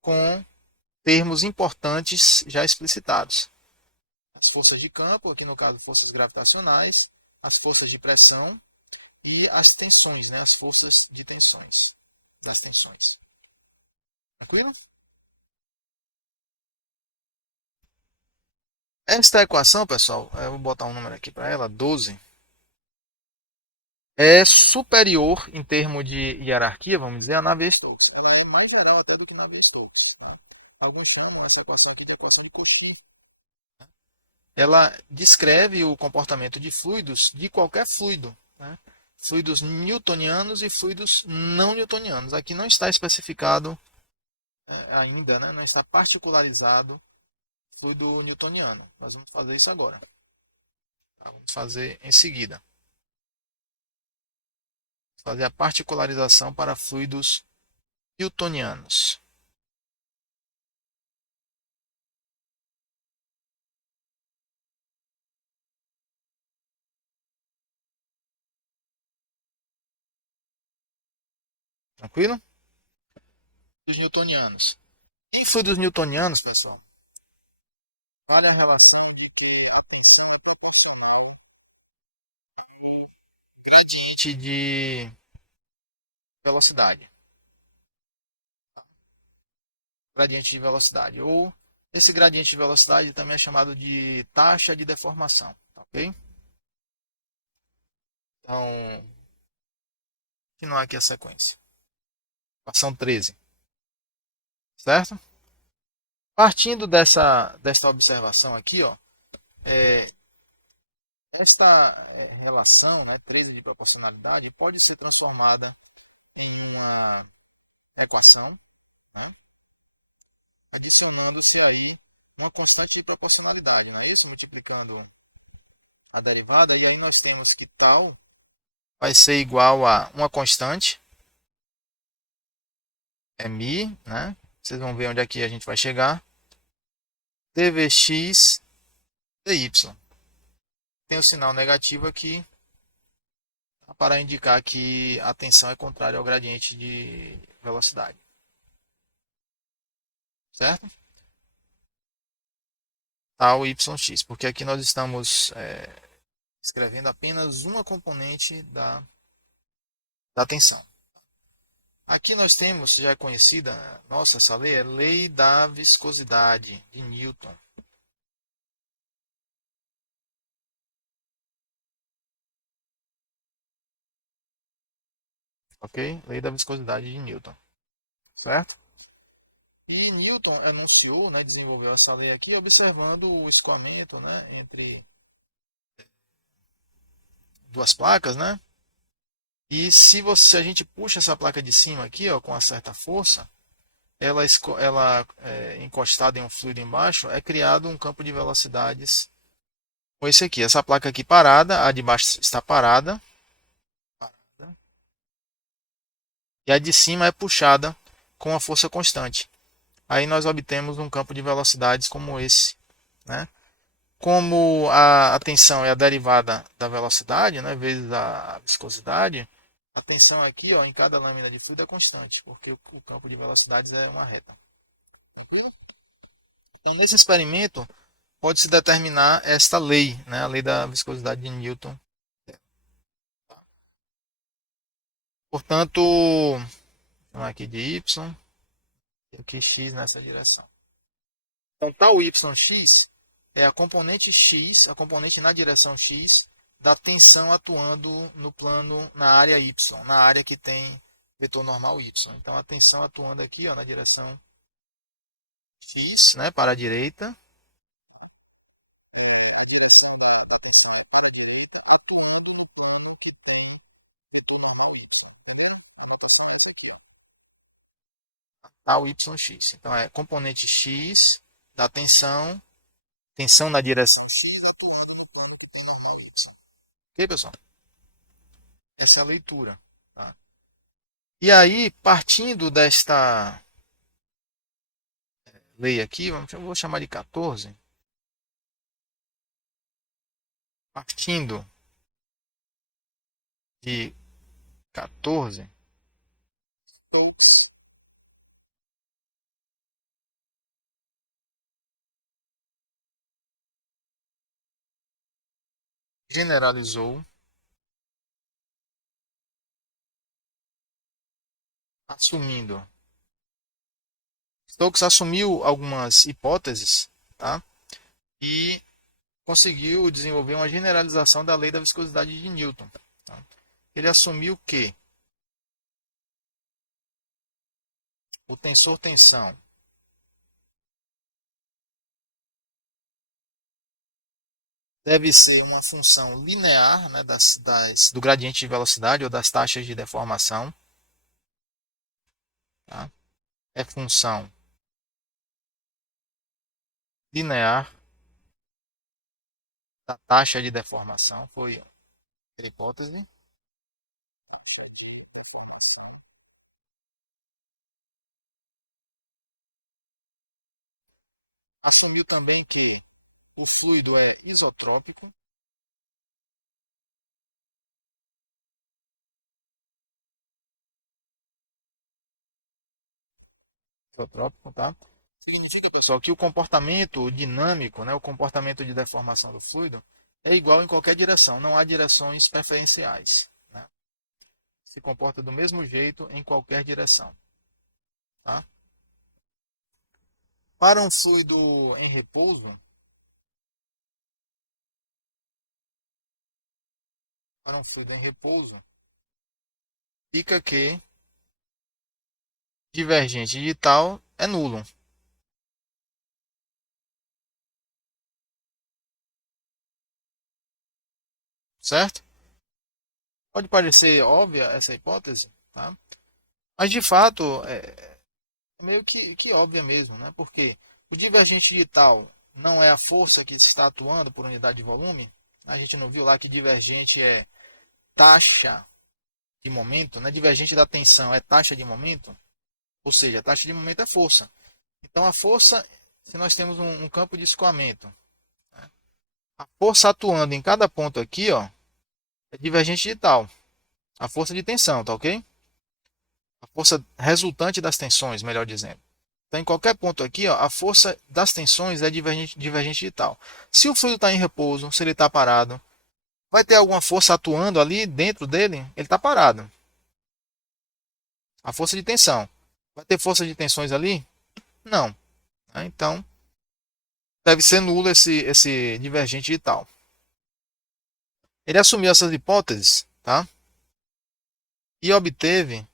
com termos importantes já explicitados. As forças de campo, aqui no caso forças gravitacionais, as forças de pressão e as tensões, né? As forças de tensões, das tensões. Tranquilo? Esta equação, pessoal, eu vou botar um número aqui para ela, 12, é superior em termos de hierarquia, vamos dizer, a Navier-Stokes. Ela é mais geral até do que Navier-Stokes. Tá? Alguns chamam essa equação aqui de equação de Cauchy. Ela descreve o comportamento de fluidos, de qualquer fluido, né? Fluidos newtonianos e fluidos não newtonianos. Aqui não está especificado ainda, né? Não está particularizado fluido newtoniano. Nós vamos fazer isso agora. Tá? Vamos fazer em seguida. Fazer a particularização para fluidos newtonianos. Tranquilo? Dos newtonianos. E fluidos newtonianos, pessoal, vale a relação de que a tensão é proporcional ao gradiente de velocidade. Gradiente de velocidade. Ou esse gradiente de velocidade também é chamado de taxa de deformação. Tá, ok? Então, continuar aqui a sequência. Equação 13. Certo? Partindo desta observação aqui, ó, é, esta relação, né, 13 de proporcionalidade, pode ser transformada em uma equação, né, adicionando-se aí uma constante de proporcionalidade, não é isso? Multiplicando a derivada, e aí nós temos que tal vai ser igual a uma constante, é μ, né? Vocês vão ver onde aqui a gente vai chegar, dvx dy. Tem o sinal negativo aqui para indicar que a tensão é contrária ao gradiente de velocidade. Certo? Tal yx, porque aqui nós estamos escrevendo apenas uma componente da tensão. Aqui nós temos, já é conhecida, nossa, essa lei é lei da viscosidade de Newton. Ok? Lei da viscosidade de Newton. Certo? E Newton enunciou, né, desenvolveu essa lei aqui, observando o escoamento, né, entre duas placas, né? E se a gente puxa essa placa de cima aqui, ó, com uma certa força, ela encostada em um fluido embaixo, é criado um campo de velocidades com esse aqui. Essa placa aqui parada, a de baixo está parada, e a de cima é puxada com uma força constante. Aí nós obtemos um campo de velocidades como esse, né? Como a tensão é a derivada da velocidade, né, vezes a viscosidade, a tensão aqui, ó, em cada lâmina de fluido é constante, porque o campo de velocidades é uma reta. Então, nesse experimento, pode-se determinar esta lei, né, a lei da viscosidade de Newton. Portanto, vamos aqui de y, e aqui x nessa direção. Então, tal yx é a componente x, a componente na direção x, da tensão atuando no plano, na área y, na área que tem vetor normal y. Então, a tensão atuando aqui, ó, na direção x, né, para a direita. A direção da tensão é para a direita, atuando no plano que tem vetor normal y. Entendeu? A notação é essa aqui, ó. Tal yx. Então, é componente x da tensão, tensão na direção x, atuando no plano que tem normal y. Ok, pessoal? Essa é a leitura. Tá? E aí, partindo desta lei aqui, eu vou chamar de 14. Partindo de 14, generalizou, assumindo. Stokes assumiu algumas hipóteses, tá? E conseguiu desenvolver uma generalização da lei da viscosidade de Newton. Tá? Ele assumiu que o tensor-tensão deve ser uma função linear, né, do gradiente de velocidade ou das taxas de deformação. Tá? É função linear da taxa de deformação, foi a hipótese. Taxa de deformação. Assumiu também que o fluido é isotrópico. isotrópico, tá? Significa, pessoal, que o comportamento dinâmico, né, o comportamento de deformação do fluido é igual em qualquer direção, não há direções preferenciais, né? Se comporta do mesmo jeito em qualquer direção, tá? Para um fluido em repouso, fica que divergente de tal é nulo, certo? Pode parecer óbvia essa hipótese, tá? Mas de fato é meio que óbvia mesmo, né? Porque o divergente de tal não é a força que está atuando por unidade de volume. A gente não viu lá que divergente é taxa de momento, né? Divergente da tensão é taxa de momento, ou seja, a taxa de momento é força. Então a força, se nós temos um campo de escoamento, né? A força atuando em cada ponto aqui, ó, é divergente de tal. A força de tensão, tá ok? A força resultante das tensões, melhor dizendo. Então, em qualquer ponto aqui, ó, a força das tensões é divergente de tal. Se o fluido está em repouso, se ele está parado, vai ter alguma força atuando ali dentro dele? Ele está parado. A força de tensão. Vai ter força de tensões ali? Não. Então, deve ser nulo esse divergente de tal. Ele assumiu essas hipóteses, tá? E obteve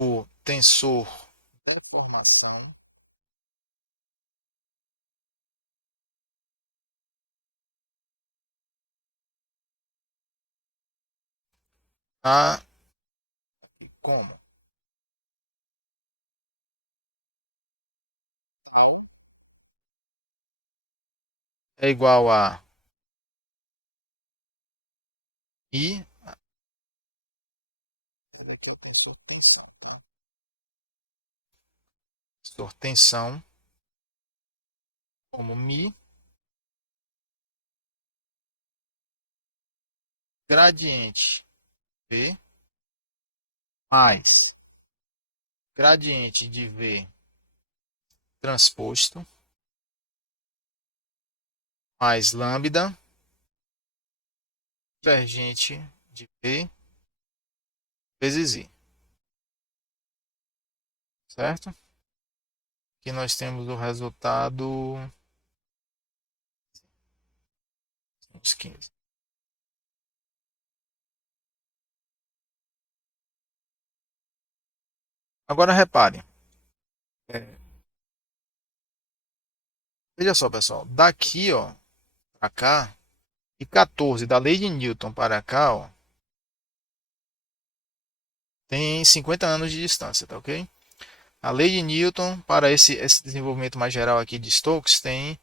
o tensor deformação a como é igual a I. Aqui é o tensor tensão, tá? Tensor tensão como Mi gradiente V mais gradiente de V transposto mais lambda divergente de V vezes I, certo? Aqui nós temos o resultado uns 15. Agora repare, é, veja só, pessoal, daqui, ó, para cá e 14 da lei de Newton para cá, ó, tem 50 anos de distância, tá ok? A lei de Newton para esse desenvolvimento mais geral aqui de Stokes tem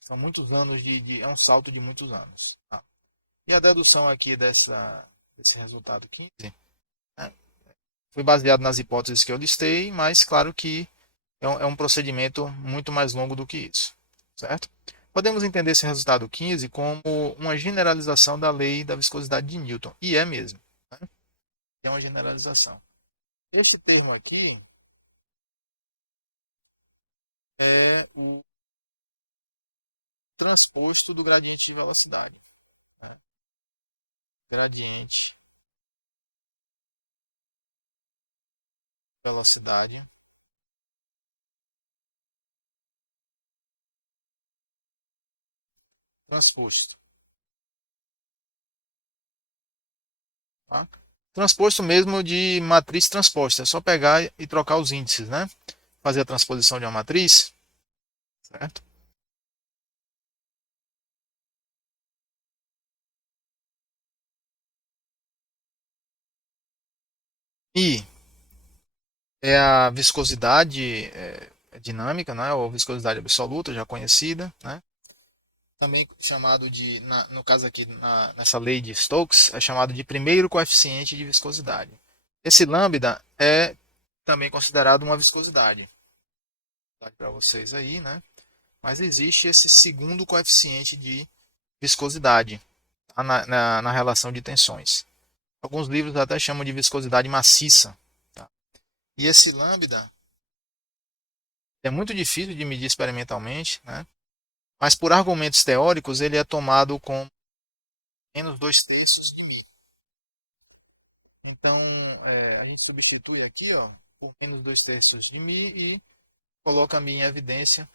são muitos anos é um salto de muitos anos. Tá? E a dedução aqui desse resultado 15, né, foi baseado nas hipóteses que eu listei, mas claro que é um procedimento muito mais longo do que isso, certo? Podemos entender esse resultado 15 como uma generalização da lei da viscosidade de Newton, e é mesmo, né? É uma generalização. Este termo aqui é o transposto do gradiente de velocidade, né? Gradiente de velocidade transposto. Tá? Transposto mesmo de matriz transposta. É só pegar e trocar os índices, né? Fazer a transposição de uma matriz, certo? E é a viscosidade dinâmica, né? Ou viscosidade absoluta, já conhecida, né? Também chamado de, no caso aqui, nessa lei de Stokes, é chamado de primeiro coeficiente de viscosidade. Esse lambda é também considerado uma viscosidade. Para vocês aí, né? Mas existe esse segundo coeficiente de viscosidade. na relação de tensões. Alguns livros até chamam de viscosidade maciça. Tá? E esse lambda é muito difícil de medir experimentalmente, né? Mas por argumentos teóricos ele é tomado com menos 2/3 de μ. Então a gente substitui aqui ó, por menos 2/3 de μ e coloca a μ em evidência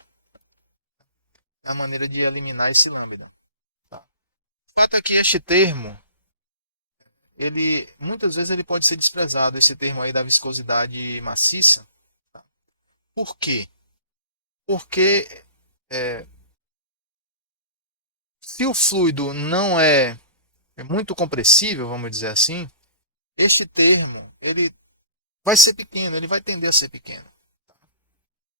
a maneira de eliminar esse lambda. Tá? O fato é que este termo, ele muitas vezes ele pode ser desprezado, esse termo aí da viscosidade maciça. Tá? Por quê? Porque se o fluido não é muito compressível, vamos dizer assim, este termo ele vai ser pequeno, ele vai tender a ser pequeno.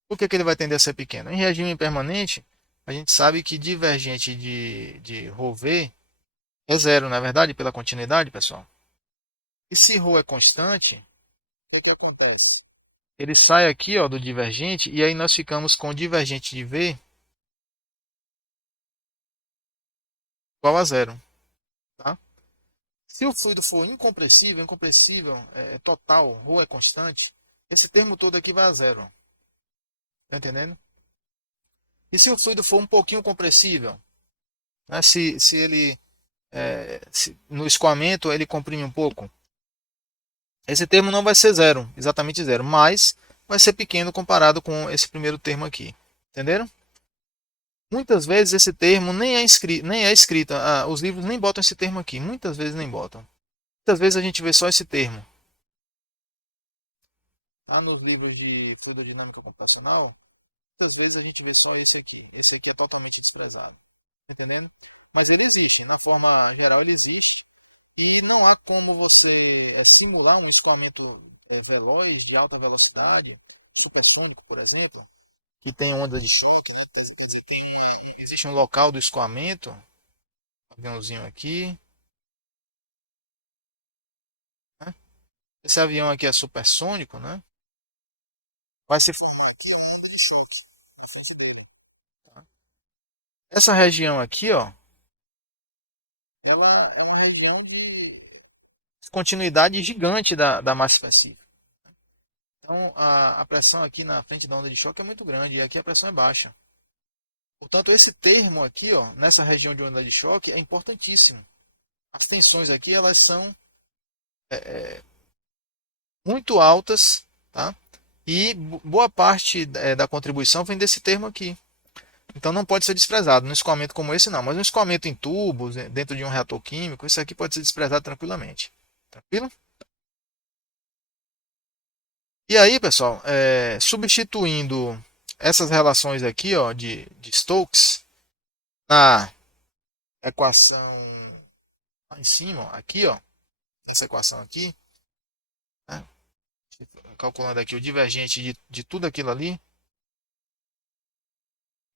Por que ele vai tender a ser pequeno? Em regime permanente, a gente sabe que divergente de ρV é zero, não é verdade? Pela continuidade, pessoal. E se ρ é constante, o que acontece? Ele sai aqui ó, do divergente e aí nós ficamos com o divergente de V igual a zero. Tá? Se o fluido for incompressível, total, ρ é constante, esse termo todo aqui vai a zero. Tá entendendo? E se o fluido for um pouquinho compressível, né? Se ele no escoamento ele comprime um pouco, esse termo não vai ser zero, exatamente zero, mas vai ser pequeno comparado com esse primeiro termo aqui. Entenderam? Muitas vezes esse termo nem é escrito, os livros nem botam esse termo aqui, muitas vezes nem botam. Muitas vezes a gente vê só esse termo. Tá nos livros de fluidodinâmica computacional, muitas vezes a gente vê só esse aqui. Esse aqui é totalmente desprezado. Entendendo? Mas ele existe, na forma geral ele existe. E não há como você simular um escoamento veloz, de alta velocidade, supersônico, por exemplo, que tem onda de choque. Existe um local do escoamento, um aviãozinho aqui. Né? Esse avião aqui é supersônico, né? Vai se formar tá? Essa região aqui, ó, ela é uma região de continuidade gigante da massa específica. Então, a pressão aqui na frente da onda de choque é muito grande e aqui a pressão é baixa. Portanto, esse termo aqui, ó, nessa região de onda de choque, é importantíssimo. As tensões aqui elas são muito altas, tá? E boa parte da contribuição vem desse termo aqui. Então não pode ser desprezado num escoamento como esse não, mas um escoamento em tubos, dentro de um reator químico, isso aqui pode ser desprezado tranquilamente. Tranquilo? E aí, pessoal, substituindo essas relações aqui, ó, de Stokes na equação lá em cima, ó, aqui, ó, essa equação aqui, né, calculando aqui o divergente de tudo aquilo ali,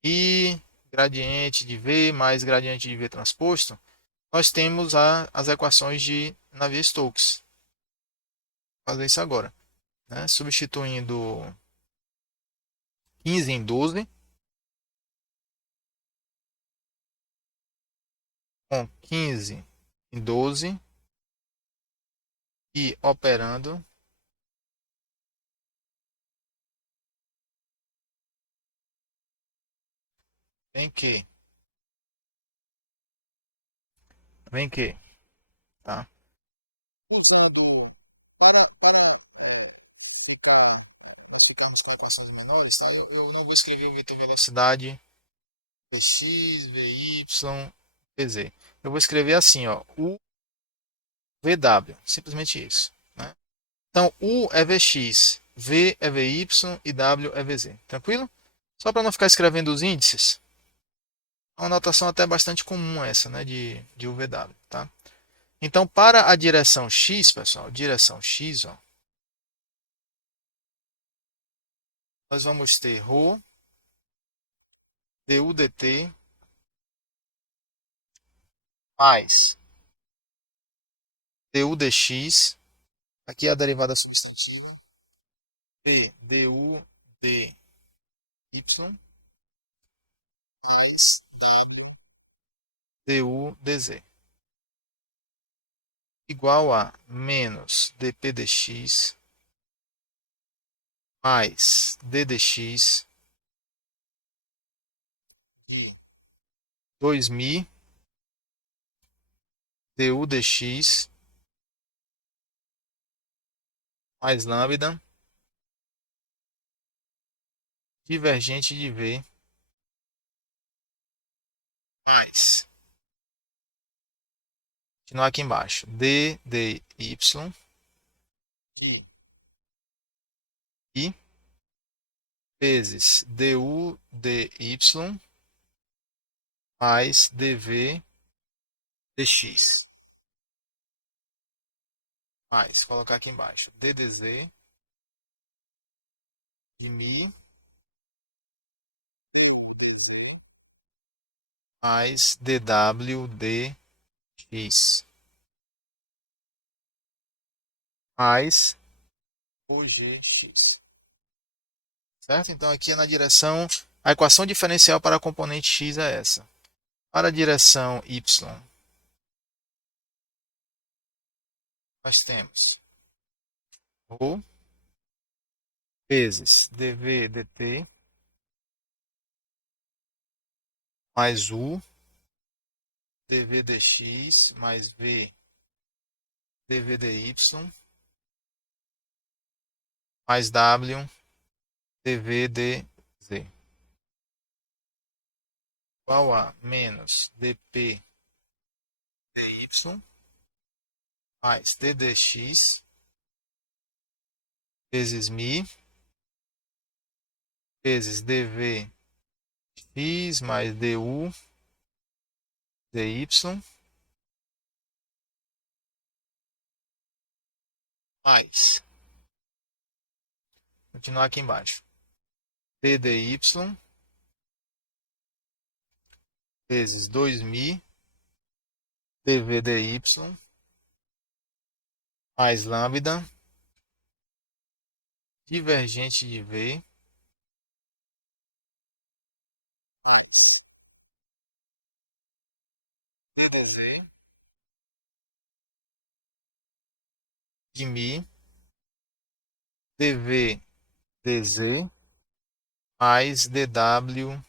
e gradiente de V mais gradiente de V transposto, nós temos as equações de Navier-Stokes. Vou fazer isso agora. Né? Substituindo 15 em 12, com 15 em 12 e operando vem que, vem que, tá? Usando para ficar, nós ficarmos com equações menores, tá? Eu não vou escrever o vetor velocidade Vx, Vy, Vz. Eu vou escrever assim, ó, o VW, simplesmente isso. Né? Então, U é Vx, V é Vy e W é Vz. Tranquilo? Só para não ficar escrevendo os índices, é uma notação até bastante comum essa, né, de UVW. Tá? Então, para a direção x, pessoal, direção x, ó, nós vamos ter ρ du dt mais du dx, aqui é a derivada substantiva, p du dy mais du dz. igual a menos dp dx mais d dx de 2000 du dx mais lambda divergente de v mais, continuar aqui embaixo, d dy de i vezes du dy mais dv dx. Mais, colocar aqui embaixo, ddz de mi mais dw dx mais OGX. Certo? Então aqui é na direção, a equação diferencial para a componente x é essa. Para a direção y, nós temos ρ vezes dv dt mais u dv dx mais v dv dy mais w dv dz igual a menos dp dy mais ddx vezes mi vezes dv x mais du dy mais, continuar aqui embaixo, ddy vezes 2000 dv dy mais lambda divergente de v mais ddz de mi dv dz mais dw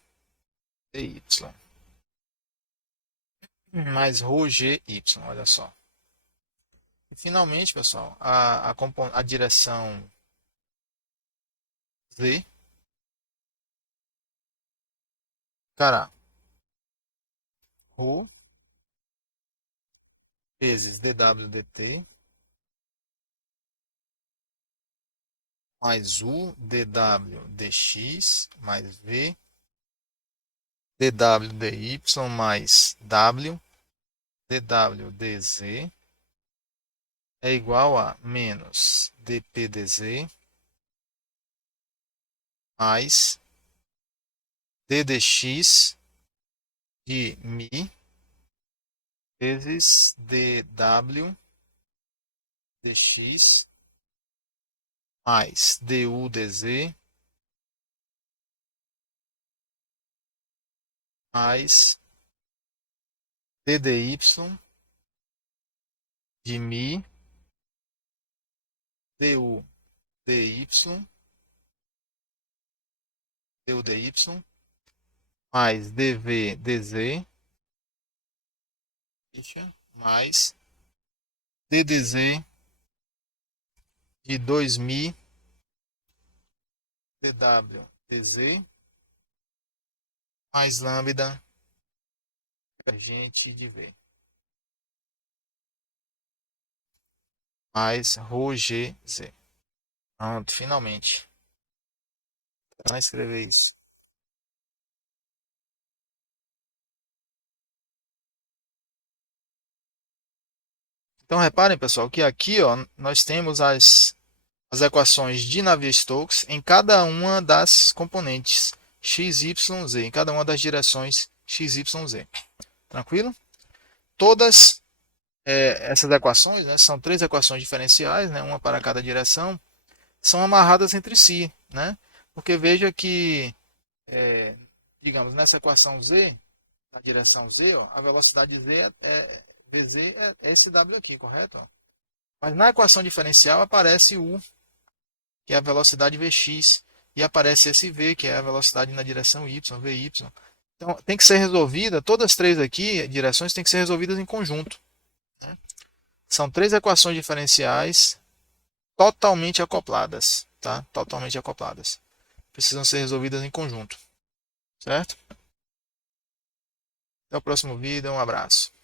dy mais ρgy, olha só. E finalmente, pessoal, a direção z ficará ρ vezes dw dt mais u dw dx mais v dw dy mais w dw dz é igual a menos dp dz mais ddx de mi vezes dw dx mais du dz mais ddy de mi du dy mais dv dz mais ddz de 2000 dw dz mais lambda divergente de v mais ρgz. Pronto, finalmente. Vou escrever isso. Então reparem, pessoal, que aqui ó, nós temos as equações de Navier-Stokes em cada uma das componentes x, y, z, em cada uma das direções x, y, z. Tranquilo? Todas essas equações, né, são três equações diferenciais, né, uma para cada direção, são amarradas entre si, né? Porque veja que, digamos, nessa equação z, na direção z, ó, a velocidade z Vz é esse W aqui, correto? Mas na equação diferencial aparece U, que é a velocidade Vx, e aparece esse V, que é a velocidade na direção Y, Vy. Então tem que ser resolvida, todas as três aqui, direções, têm que ser resolvidas em conjunto. Né? São três equações diferenciais totalmente acopladas, tá? Totalmente acopladas. Precisam ser resolvidas em conjunto, certo? Até o próximo vídeo, um abraço.